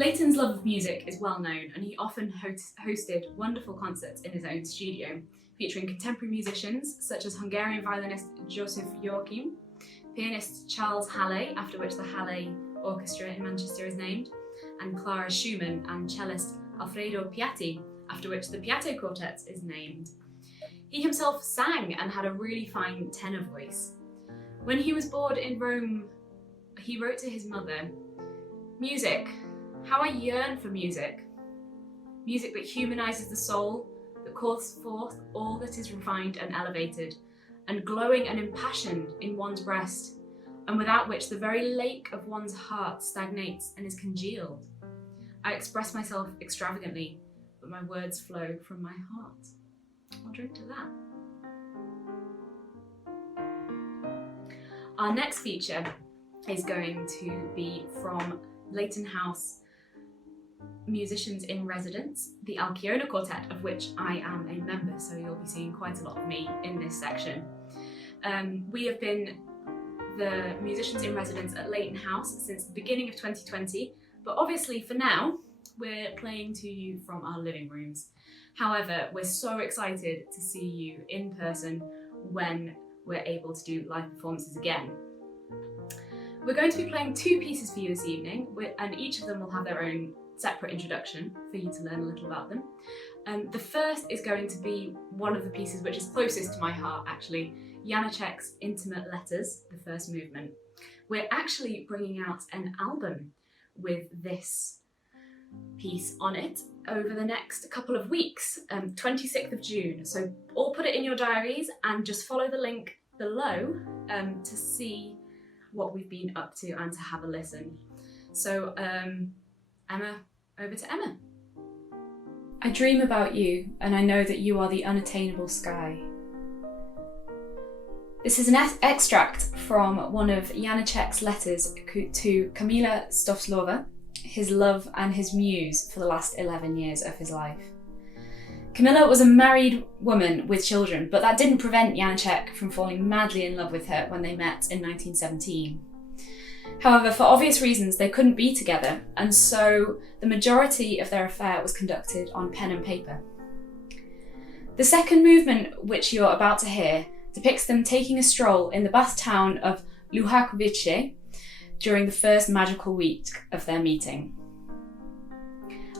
Leighton's love of music is well known, and he often hosted wonderful concerts in his own studio, featuring contemporary musicians such as Hungarian violinist Joseph Joachim, pianist Charles Halle, after which the Halle Orchestra in Manchester is named, and Clara Schumann, and cellist Alfredo Piatti, after which the Piatti Quartet is named. He himself sang and had a really fine tenor voice. When he was bored in Rome, he wrote to his mother, "Music, how I yearn for music. Music that humanises the soul, that calls forth all that is refined and elevated, and glowing and impassioned in one's breast, and without which the very lake of one's heart stagnates and is congealed. I express myself extravagantly, but my words flow from my heart." I'll drink to that. Our next feature is going to be from Leighton House musicians in residence, the Alkyona Quartet, of which I am a member, so you'll be seeing quite a lot of me in this section. We have been the musicians in residence at Leighton House since the beginning of 2020, but obviously for now, we're playing to you from our living rooms. However, we're so excited to see you in person when we're able to do live performances again. We're going to be playing two pieces for you this evening, and each of them will have their own separate introduction for you to learn a little about them. The first is going to be one of the pieces which is closest to my heart, actually, Janacek's Intimate Letters, the first movement. We're actually bringing out an album with this piece on it over the next couple of weeks, 26th of June. So all put it in your diaries and just follow the link below to see what we've been up to and to have a listen. So Emma, over to Emma. I dream about you, and I know that you are the unattainable sky. This is an extract from one of Janacek's letters to Kamila Stofslova, his love and his muse for the last 11 years of his life. Kamila was a married woman with children, but that didn't prevent Janacek from falling madly in love with her when they met in 1917. However, for obvious reasons, they couldn't be together, and so the majority of their affair was conducted on pen and paper. The second movement, which you're about to hear, depicts them taking a stroll in the Bath town of Luhakowice during the first magical week of their meeting.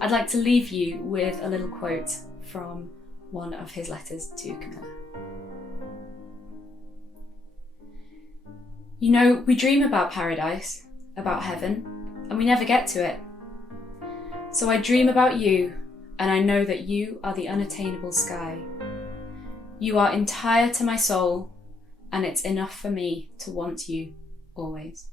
I'd like to leave you with a little quote from one of his letters to Camilla. You know, we dream about paradise, about heaven, and we never get to it. So I dream about you, and I know that you are the unattainable sky. You are entire to my soul, and it's enough for me to want you always.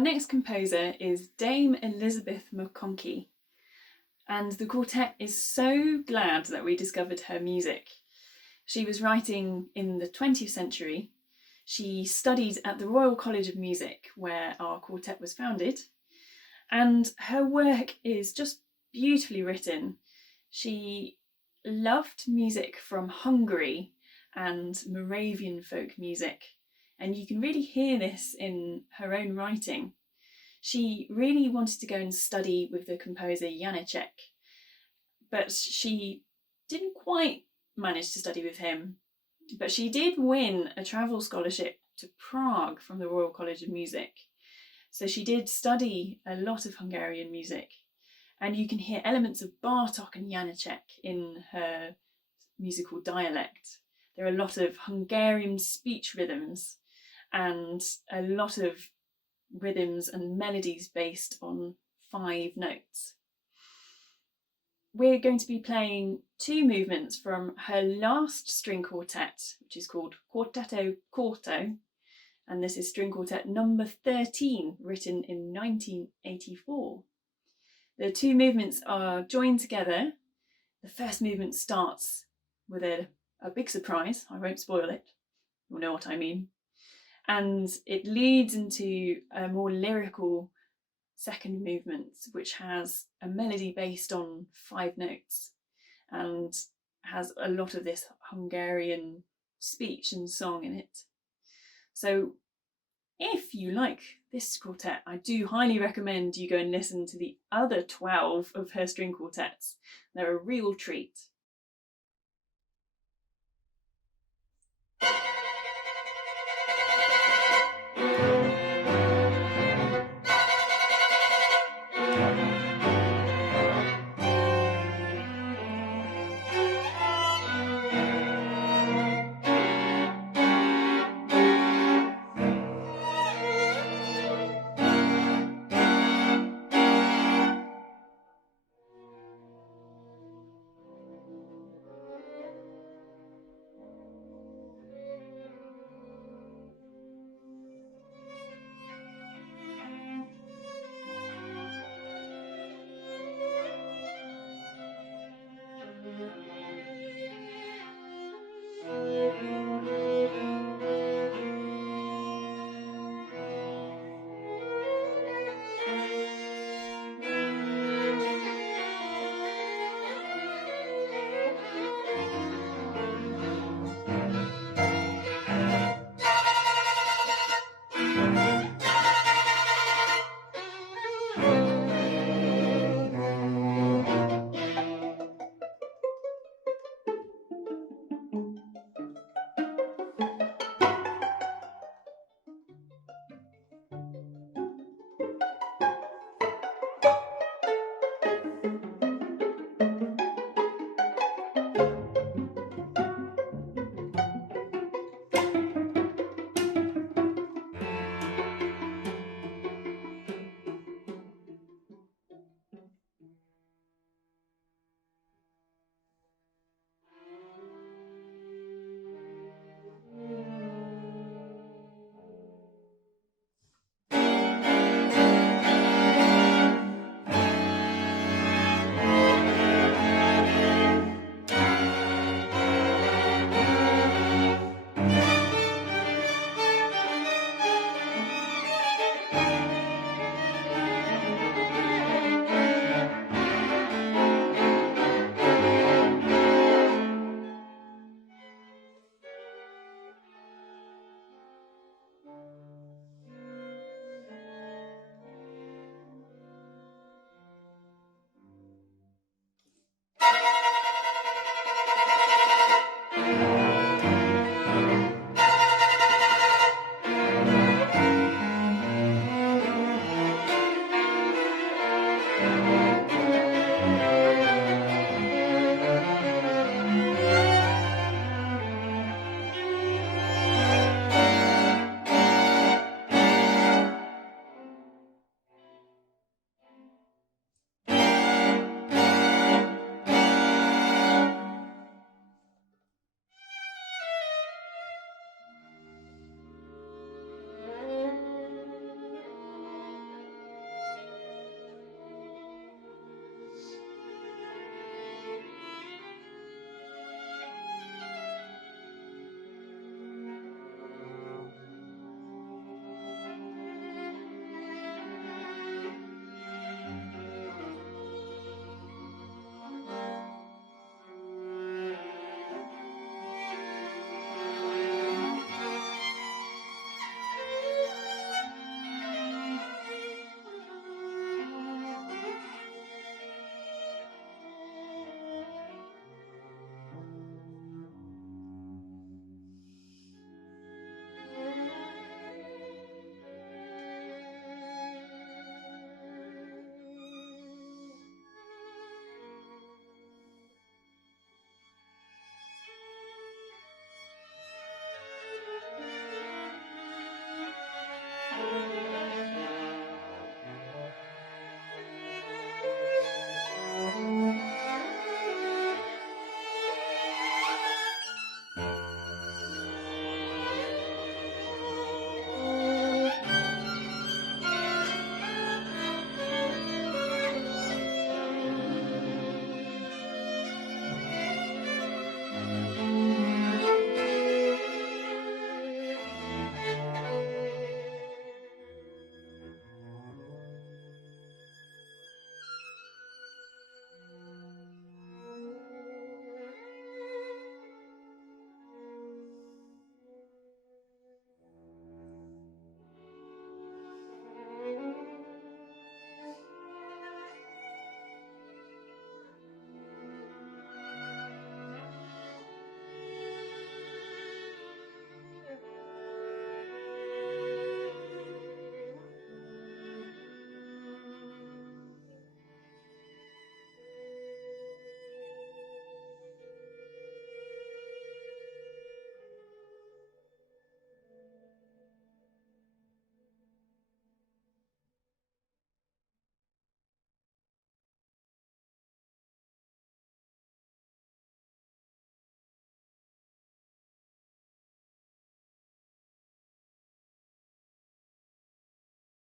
Our next composer is Dame Elizabeth Maconchy, and the quartet is so glad that we discovered her music. She was writing in the 20th century. She studied at the Royal College of Music, where our quartet was founded, and her work is just beautifully written. She loved music from Hungary and Moravian folk music, and you can really hear this in her own writing. She really wanted to go and study with the composer Janacek, but she didn't quite manage to study with him. But she did win a travel scholarship to Prague from the Royal College of Music. So she did study a lot of Hungarian music, and you can hear elements of Bartók and Janacek in her musical dialect. There are a lot of Hungarian speech rhythms and a lot of rhythms and melodies based on 5 notes. We're going to be playing 2 movements from her last string quartet, which is called Quartetto Corto, and this is String Quartet No. 13, written in 1984. The 2 movements are joined together. The first movement starts with a big surprise. I won't spoil it. You'll know what I mean. And it leads into a more lyrical second movement, which has a melody based on 5 notes and has a lot of this Hungarian speech and song in it. So if you like this quartet, I do highly recommend you go and listen to the other 12 of her string quartets. They're a real treat.